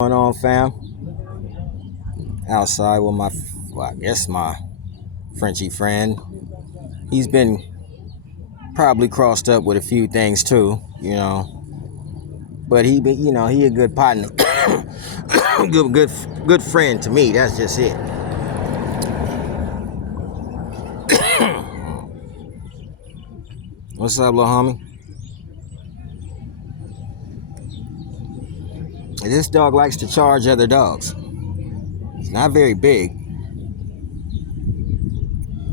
Going on, fam? Outside with I guess my Frenchy friend. He's been probably crossed up with a few things too, But he a good partner, good friend to me. That's just it. What's up, little homie? This dog likes to charge other dogs. He's not very big.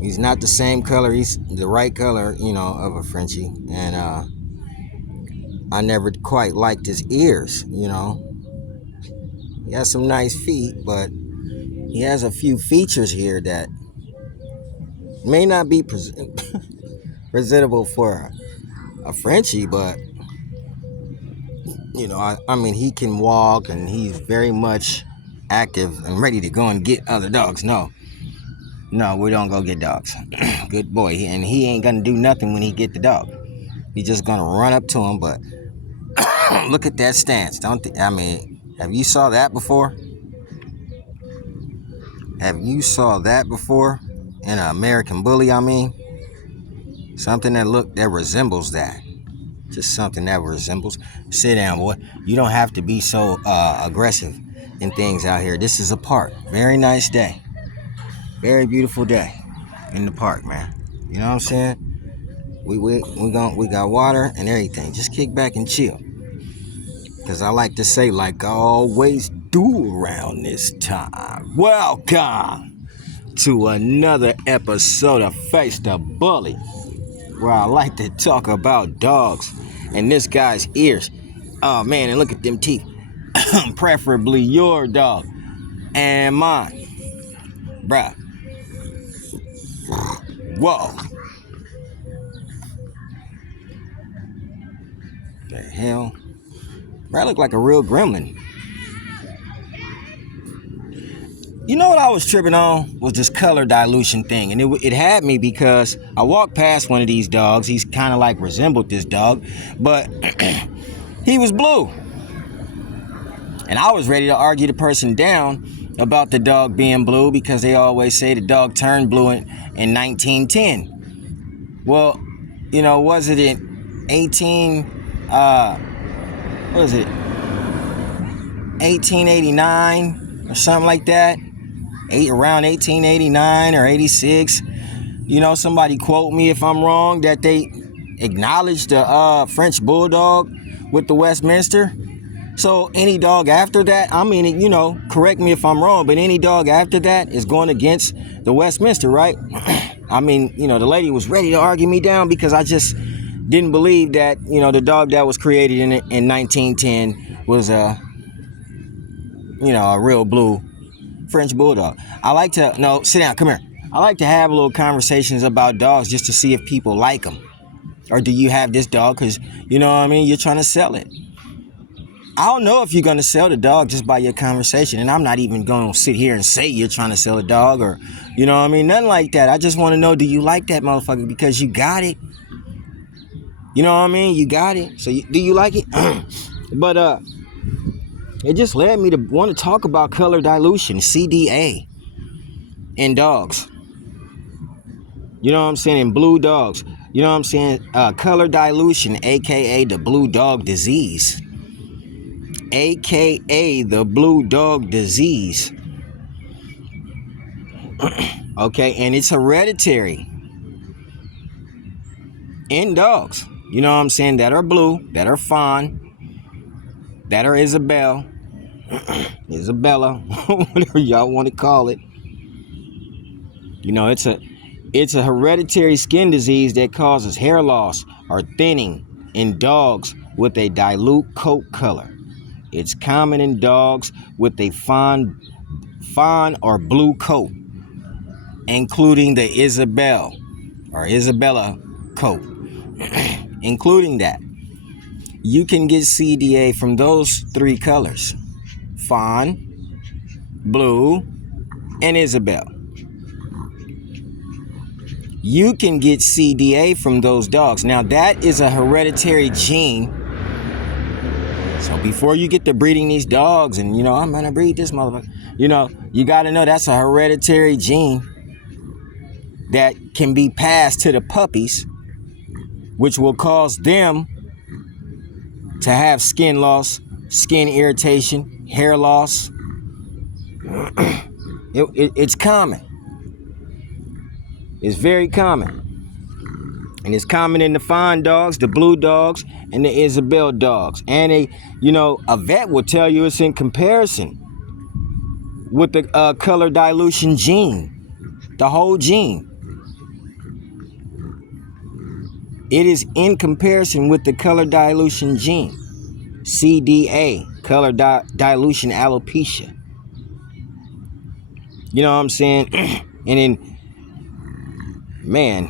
He's not the same color. He's the right color, of a Frenchie. And I never quite liked his ears, He has some nice feet, but he has a few features here that may not be presentable for a Frenchie, but I mean, he can walk and he's very much active and ready to go and get other dogs. No, we don't go get dogs. Good boy, and he ain't gonna do nothing when he get the dog. He's just gonna run up to him. But look at that stance. Have you saw that before? Have you saw that before in an American Bully? Something that resembles that. Just something that resembles. Sit down, boy. You don't have to be so aggressive in things out here. This is a park. Very nice day. Very beautiful day in the park, man. You know what I'm saying? We got water and everything. Just kick back and chill. Because I like to say, like I always do around this time, welcome to another episode of Face the Bully, where I like to talk about dogs and this guy's ears. Oh man, and look at them teeth. Preferably your dog and mine. Bruh. Whoa. The hell? I look like a real gremlin. You know what I was tripping on was this color dilution thing. And it had me because I walked past one of these dogs. He's kind of like resembled this dog, but he was blue. And I was ready to argue the person down about the dog being blue because they always say the dog turned blue in 1910. Well, was it in 1889 or something like that? Around 1889 or 86. Somebody quote me if I'm wrong, that they acknowledged the French Bulldog with the Westminster. So any dog after that, correct me if I'm wrong, but any dog after that is going against the Westminster, right? The lady was ready to argue me down because I just didn't believe that, the dog that was created in 1910 was a real blue French Bulldog. Sit down, come here. I like to have little conversations about dogs just to see if people like them. Or do you have this dog because, you're trying to sell it. I don't know if you're going to sell the dog just by your conversation. And I'm not even going to sit here and say you're trying to sell a dog or, nothing like that. I just want to know, do you like that motherfucker because you got it? You got it. So do you like it? But it just led me to want to talk about color dilution, CDA, in dogs. In blue dogs. Color dilution, a.k.a. the blue dog disease. A.k.a. the blue dog disease. Okay, and it's hereditary in dogs. That are blue, that are fawn, that are Isabella, whatever y'all want to call it. It's a hereditary skin disease that causes hair loss or thinning in dogs with a dilute coat color. It's common in dogs with a fawn or blue coat, including the Isabella coat. Including that. You can get CDA from those three colors: fawn, blue, and Isabel. You can get CDA from those dogs. Now, that is a hereditary gene So before you get to breeding these dogs and, I'm going to breed this motherfucker, you got to know that's a hereditary gene that can be passed to the puppies, which will cause them to have skin loss, skin irritation, hair loss. It's common. It's very common. And it's common in the fawn dogs, the blue dogs, and the Isabel dogs. And a vet will tell you it's in comparison with the color dilution gene, the whole gene. It is in comparison with the color dilution gene, CDA, color dilution alopecia. You know what I'm saying? And then, man,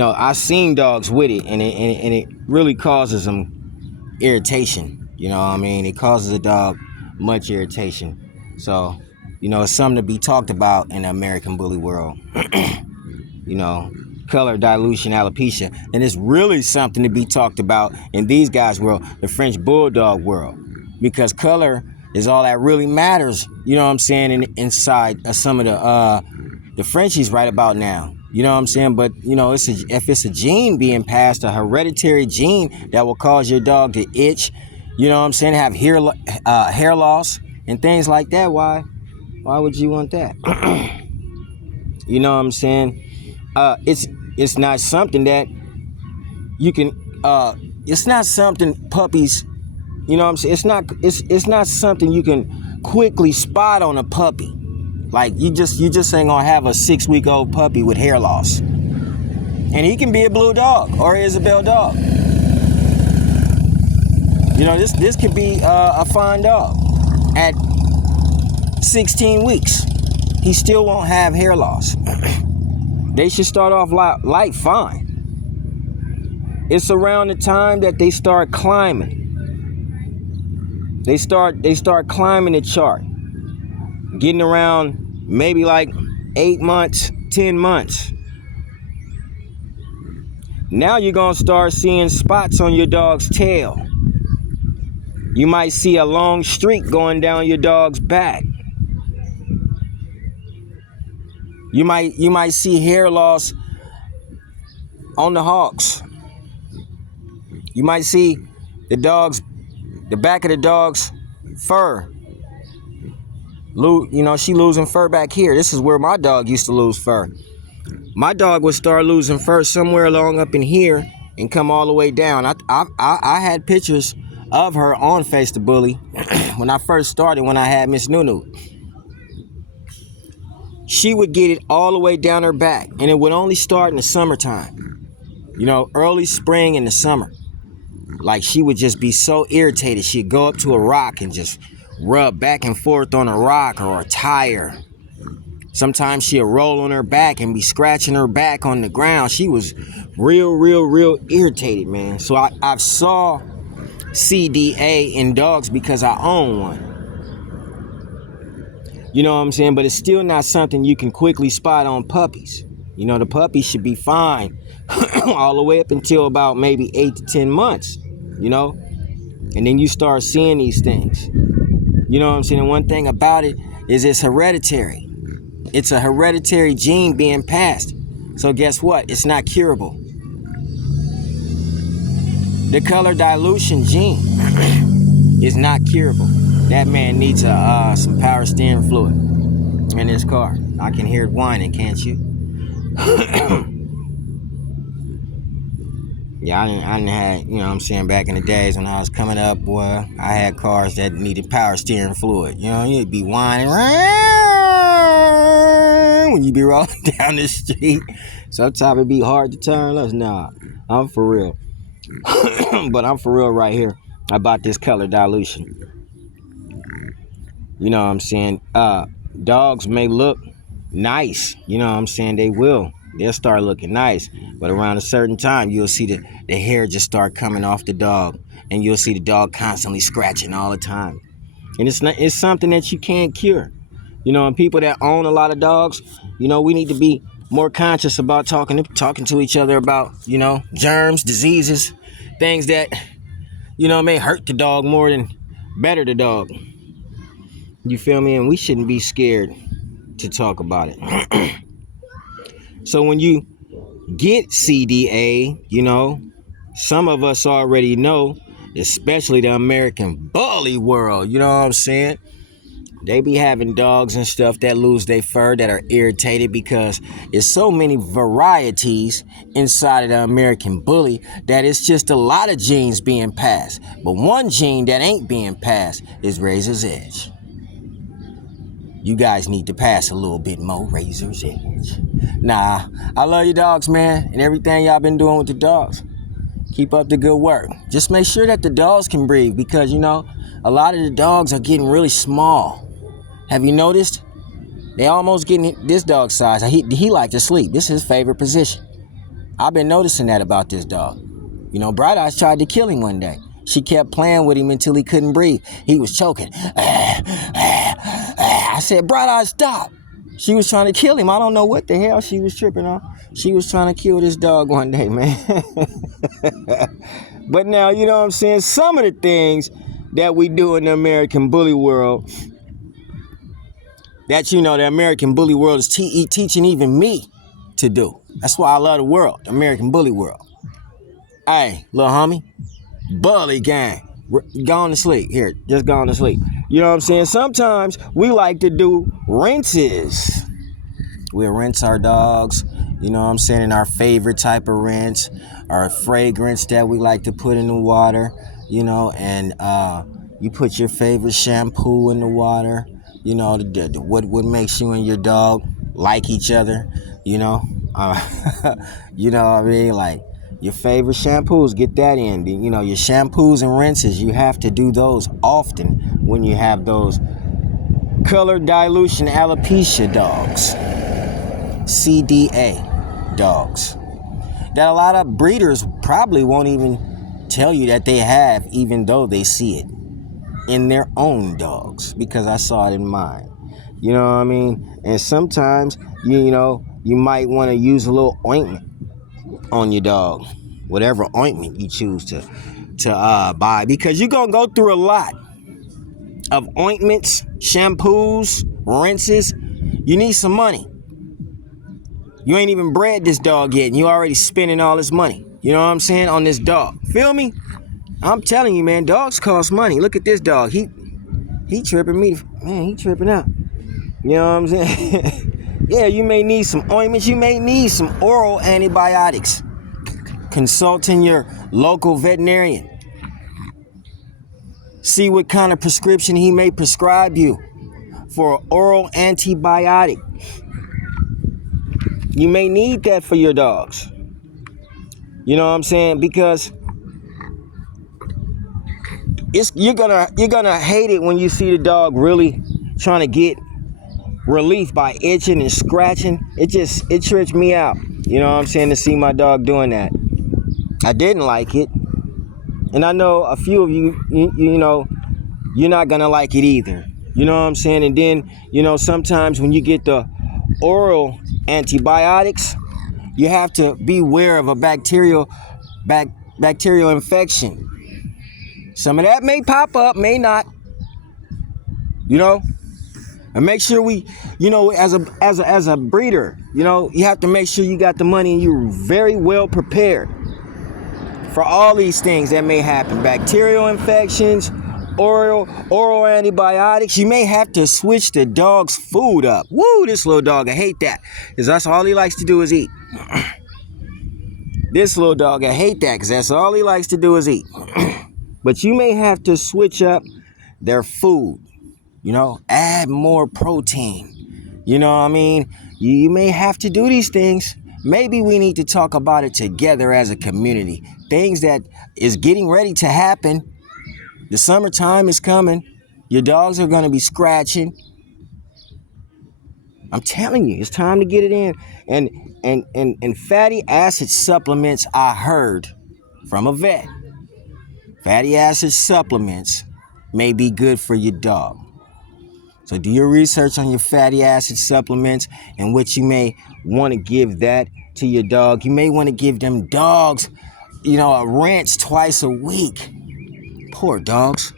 I've seen dogs with it, and it really causes them irritation. You know what I mean? It causes a dog much irritation. So, it's something to be talked about in the American bully world. Color dilution alopecia. And it's really something to be talked about in these guys' world, the French bulldog world. Because color is all that really matters, you know what I'm saying, inside of some of the Frenchies right about now. You know what I'm saying? But, if it's a gene being passed, a hereditary gene that will cause your dog to itch, you know what I'm saying, have hair loss and things like that, why would you want that? You know what I'm saying? It's not something that you can, it's not something puppies, you know what I'm saying? It's not something you can quickly spot on a puppy. Like you just ain't gonna have a 6-week-old puppy with hair loss. And he can be a blue dog or an Isabel dog. This could be a fine dog. At 16 weeks, he still won't have hair loss. They should start off light fine. It's around the time that they start climbing. They start climbing the chart. Getting around maybe like 8 months, 10 months. Now you're going to start seeing spots on your dog's tail. You might see a long streak going down your dog's back. You might see hair loss on the hocks. You might see the back of the dog's fur. She losing fur back here. This is where my dog used to lose fur. My dog would start losing fur somewhere along up in here and come all the way down. I had pictures of her on Face the Bully when I first started, when I had Miss Nunu. She would get it all the way down her back, and it would only start in the summertime. Early spring in the summer. Like she would just be so irritated. She'd go up to a rock and just rub back and forth on a rock or a tire. Sometimes she'd roll on her back and be scratching her back on the ground. She was real irritated, man. So I saw CDA in dogs because I own one. You know what I'm saying? But it's still not something you can quickly spot on puppies. The puppies should be fine all the way up until about maybe 8 to 10 months, and then you start seeing these things. You know what I'm saying? And one thing about it is it's hereditary. It's a hereditary gene being passed. So guess what? It's not curable. The color dilution gene is not curable. That man needs some power steering fluid in his car. I can hear it whining, can't you? Yeah, I didn't had, back in the days when I was coming up, boy, I had cars that needed power steering fluid. You'd be whining when you be rolling down the street. Sometimes it'd be hard to turn left. Nah, I'm for real. But I'm for real right here about this color dilution. You know what I'm saying? Dogs may look nice. You know what I'm saying? They will. They'll start looking nice. But around a certain time, you'll see the hair just start coming off the dog. And you'll see the dog constantly scratching all the time. And it's something that you can't cure. And people that own a lot of dogs, we need to be more conscious about talking to each other about, germs, diseases, things that may hurt the dog more than better the dog. You feel me? And we shouldn't be scared to talk about it. So when you get CDA, some of us already know, especially the American bully world, you know what I'm saying? They be having dogs and stuff that lose their fur, that are irritated because there's so many varieties inside of the American bully that it's just a lot of genes being passed. But one gene that ain't being passed is razor's edge. You guys need to pass a little bit more razor's edge. Nah, I love you dogs, man, and everything y'all been doing with the dogs. Keep up the good work. Just make sure that the dogs can breathe because, a lot of the dogs are getting really small. Have you noticed? They almost getting this dog's size. He like to sleep. This is his favorite position. I've been noticing that about this dog. Bright Eyes tried to kill him one day. She kept playing with him until he couldn't breathe. He was choking. I said, Bright Eyes, stop. She was trying to kill him. I don't know what the hell she was tripping on. She was trying to kill this dog one day, man. But now, you know what I'm saying? Some of the things that we do in the American bully world, that, the American bully world is teaching even me to do. That's why I love the world, the American bully world. Hey, little homie, bully gang, gone to sleep. Here, just gone to sleep. You know what I'm saying? Sometimes we like to do rinses. We'll rinse our dogs, in our favorite type of rinse, our fragrance that we like to put in the water, and you put your favorite shampoo in the water, what makes you and your dog like each other, you know what I mean? Like your favorite shampoos, get that in. Your shampoos and rinses, you have to do those often when you have those color dilution alopecia dogs, CDA dogs, that a lot of breeders probably won't even tell you that they have, even though they see it in their own dogs, because I saw it in mine. You know what I mean? And sometimes, you might want to use a little ointment on your dog, whatever ointment you choose to buy, because you're going to go through a lot of ointments, shampoos, rinses. You need some money. You ain't even bred this dog yet, and you already spending all this money. You know what I'm saying? On this dog. Feel me? I'm telling you, man, dogs cost money. Look at this dog. He tripping me. Man, he tripping out. You know what I'm saying? Yeah, you may need some ointments. You may need some oral antibiotics. Consulting your local veterinarian. See what kind of prescription he may prescribe you for an oral antibiotic. You may need that for your dogs. You know what I'm saying? Because you're gonna hate it when you see the dog really trying to get relief by itching and scratching. It trips me out. You know what I'm saying? To see my dog doing that. I didn't like it. And I know a few of you, you're not gonna like it either. You know what I'm saying? And then, sometimes when you get the oral antibiotics, you have to be aware of a bacterial infection. Some of that may pop up, may not. And make sure we, as a breeder, you have to make sure you got the money and you're very well prepared for all these things that may happen. Bacterial infections, oral antibiotics. You may have to switch the dog's food up. Woo, this little dog, I hate that, because that's all he likes to do is eat. This little dog, I hate that, because that's all he likes to do is eat. But you may have to switch up their food, add more protein. You know what I mean? You may have to do these things. Maybe we need to talk about it together as a community. Things that is getting ready to happen. The summertime is coming. Your dogs are going to be scratching. I'm telling you, it's time to get it in. And fatty acid supplements, I heard from a vet. Fatty acid supplements may be good for your dog. So do your research on your fatty acid supplements and what you may want to give that to your dog. You may want to give them dogs, a rinse twice a week. Poor dogs.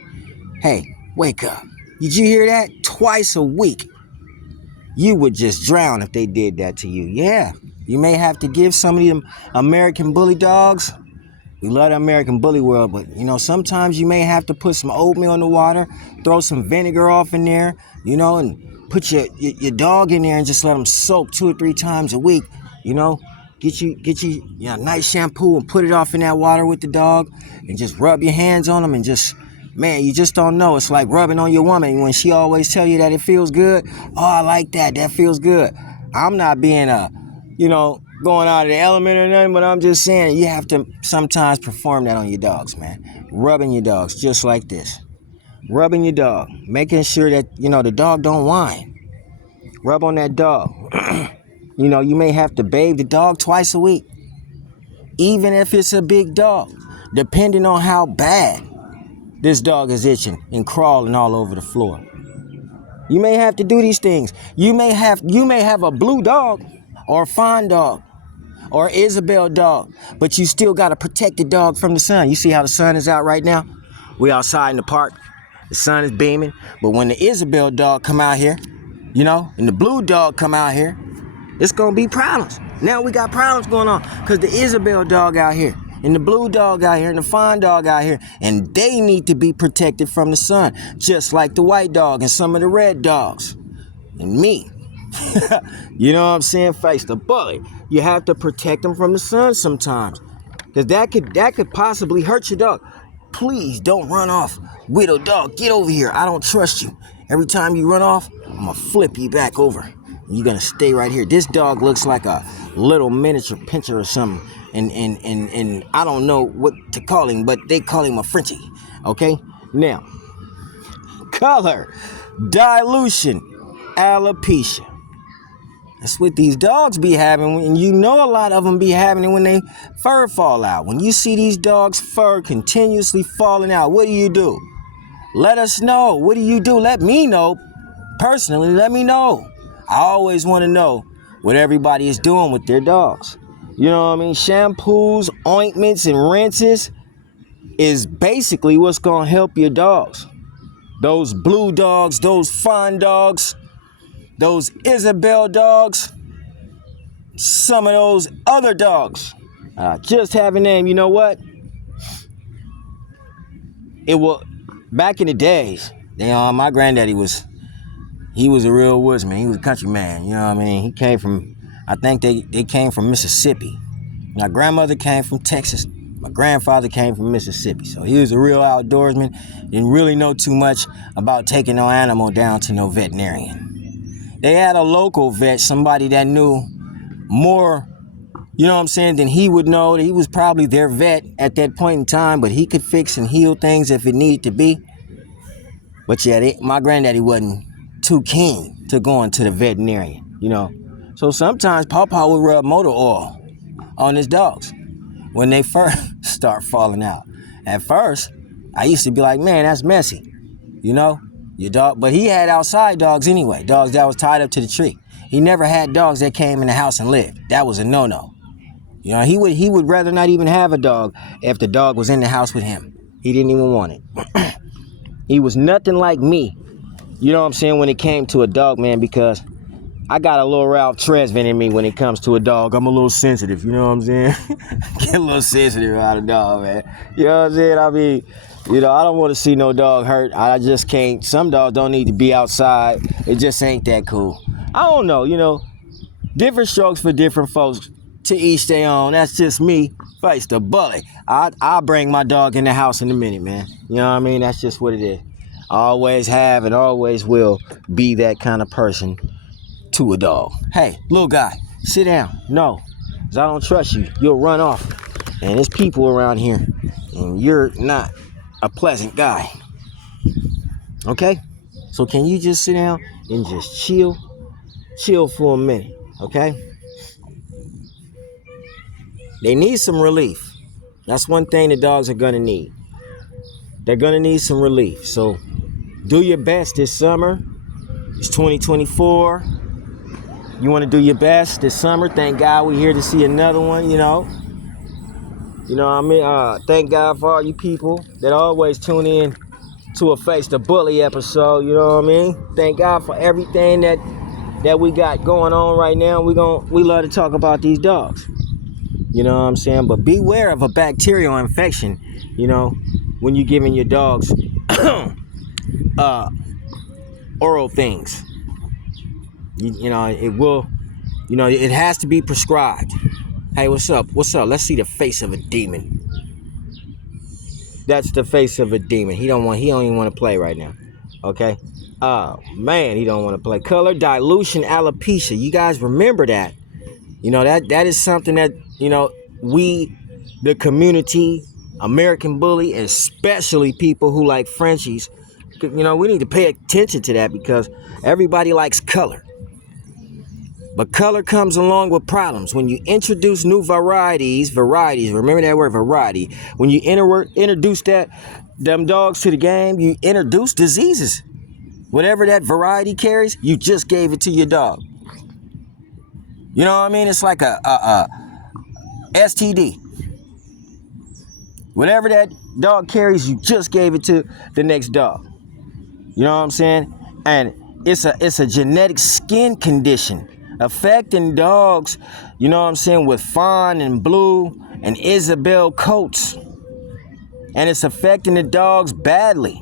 Hey, wake up. Did you hear that? Twice a week. You would just drown if they did that to you. Yeah, you may have to give some of them American bully dogs. We love the American bully world, but sometimes you may have to put some oatmeal in the water, throw some vinegar off in there, and put your dog in there and just let them soak 2 or 3 times a week. Get you a nice shampoo and put it off in that water with the dog and just rub your hands on them and just, man, you just don't know. It's like rubbing on your woman when she always tell you that it feels good. Oh, I like that. That feels good. I'm not being going out of the element or nothing, but I'm just saying you have to sometimes perform that on your dogs, man. Rubbing your dogs just like this. Rubbing your dog, making sure that, the dog don't whine. Rub on that dog. You may have to bathe the dog twice a week, even if it's a big dog, depending on how bad this dog is itching and crawling all over the floor. You may have to do these things. You may have a blue dog or a fawn dog or Isabel dog, but you still got to protect the dog from the sun. You see how the sun is out right now? We outside in the park. The sun is beaming. But when the Isabel dog come out here, and the blue dog come out here, it's going to be problems. Now we got problems going on because the Isabel dog out here and the blue dog out here and the fawn dog out here, and they need to be protected from the sun, just like the white dog and some of the red dogs and me. You know what I'm saying? Face the bully. You have to protect them from the sun sometimes, because that could possibly hurt your dog. Please don't run off. Widow dog, get over here. I don't trust you. Every time you run off, I'm gonna flip you back over. You're gonna stay right here. This dog looks like a little miniature pincher or something, and I don't know what to call him, but they call him a Frenchie. Okay? Now, color, dilution, alopecia. That's what these dogs be having, and a lot of them be having it when they fur fall out. When you see these dogs' fur continuously falling out, what do? Let us know. What do you do? Let me know. Personally, let me know. I always want to know what everybody is doing with their dogs. You know what I mean? Shampoos, ointments, and rinses is basically what's going to help your dogs. Those blue dogs, those fawn dogs, those Isabel dogs, some of those other dogs. Just have a name. You know what? Back in the days, my granddaddy was a real woodsman. He was a country man. You know what I mean? He came from, I think they came from Mississippi. My grandmother came from Texas. My grandfather came from Mississippi. So he was a real outdoorsman. Didn't really know too much about taking no animal down to no veterinarian. They had a local vet, somebody that knew more, than he would know. He was probably their vet at that point in time, but he could fix and heal things if it needed to be. But yeah, my granddaddy wasn't too keen to going to the veterinarian, So sometimes Pawpaw would rub motor oil on his dogs when they first start falling out. At first, I used to be like, man, that's messy, your dog. But he had outside dogs anyway, dogs that was tied up to the tree. He never had dogs that came in the house and lived. That was a no-no. He would rather not even have a dog if the dog was in the house with him. He didn't even want it. He was nothing like me, when it came to a dog, man, because I got a little Ralph Tresvant in me when it comes to a dog. I'm a little sensitive, you know what I'm saying? Get a little sensitive about a dog, man. You know what I'm saying? I mean, I don't want to see no dog hurt. I just can't. Some dogs don't need to be outside. It just ain't that cool. I don't know, different strokes for different folks. To each their own. That's just me. Face the bully. I'll bring my dog in the house in a minute, man. You know what I mean? That's just what it is. I always have and always will be that kind of person to a dog. Hey, little guy, sit down. No, because I don't trust you. You'll run off. And there's people around here, and you're not a pleasant guy. Okay? So can you just sit down and just chill? Chill for a minute, okay? They need some relief. That's one thing the dogs are going to need. They're going to need some relief. So do your best this summer. It's 2024. You want to do your best this summer. Thank God we're here to see another one, You know what I mean? Thank God for all you people that always tune in to a Face the Bully episode. You know what I mean? Thank God for everything that we got going on right now. We love to talk about these dogs. You know what I'm saying? But beware of a bacterial infection, you know, when you're giving your dogs oral things. You know, it will, you know, it has to be prescribed. Hey, what's up? What's up? Let's see the face of a demon. That's the face of a demon. He don't even want to play right now. Okay? Oh, man, he don't want to play. Color dilution alopecia. You guys remember that. You know, that is something that, you know, we, the community, American Bully, especially people who like Frenchies, you know, we need to pay attention to that because everybody likes color. But color comes along with problems. When you introduce new varieties, remember that word variety. When you introduce them dogs to the game, you introduce diseases. Whatever that variety carries, you just gave it to your dog. You know what I mean? It's like a STD. Whatever that dog carries, you just gave it to the next dog. You know what I'm saying? And it's a genetic skin condition affecting dogs, you know what I'm saying, with fawn and blue and Isabel coats. And it's affecting the dogs badly.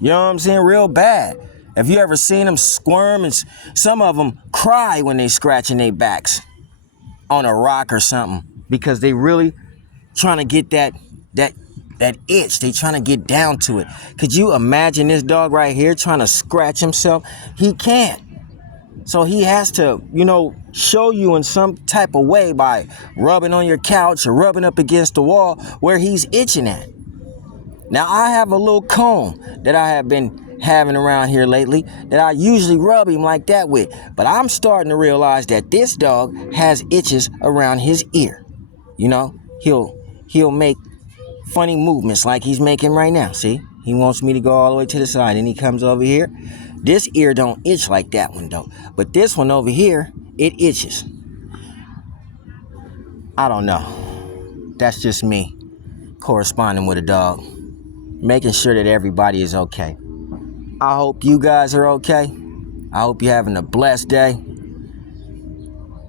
You know what I'm saying? Real bad. Have you ever seen them squirm? And some of them cry when they scratching their backs on a rock or something because they really trying to get that itch. They trying to get down to it. Could you imagine this dog right here trying to scratch himself? He can't. So he has to, you know, show you in some type of way by rubbing on your couch or rubbing up against the wall where he's itching at. Now, I have a little comb that I have been having around here lately that I usually rub him like that with. But I'm starting to realize that this dog has itches around his ear. You know, he'll make funny movements like he's making right now. See, he wants me to go all the way to the side and he comes over here. This ear don't itch like that one though. But this one over here, it itches. I don't know. That's just me corresponding with a dog. Making sure that everybody is okay. I hope you guys are okay. I hope you're having a blessed day.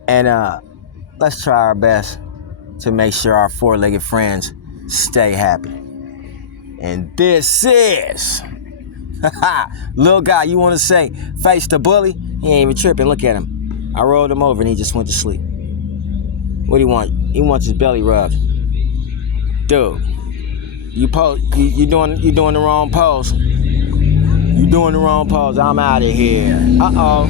And let's try our best to make sure our four-legged friends stay happy. And this is little guy, you want to say Face the Bully? He ain't even tripping. Look at him. I rolled him over and he just went to sleep. What do you want? He wants his belly rubbed. Dude, you doing the wrong pose. You doing the wrong pose. I'm out of here. Uh-oh.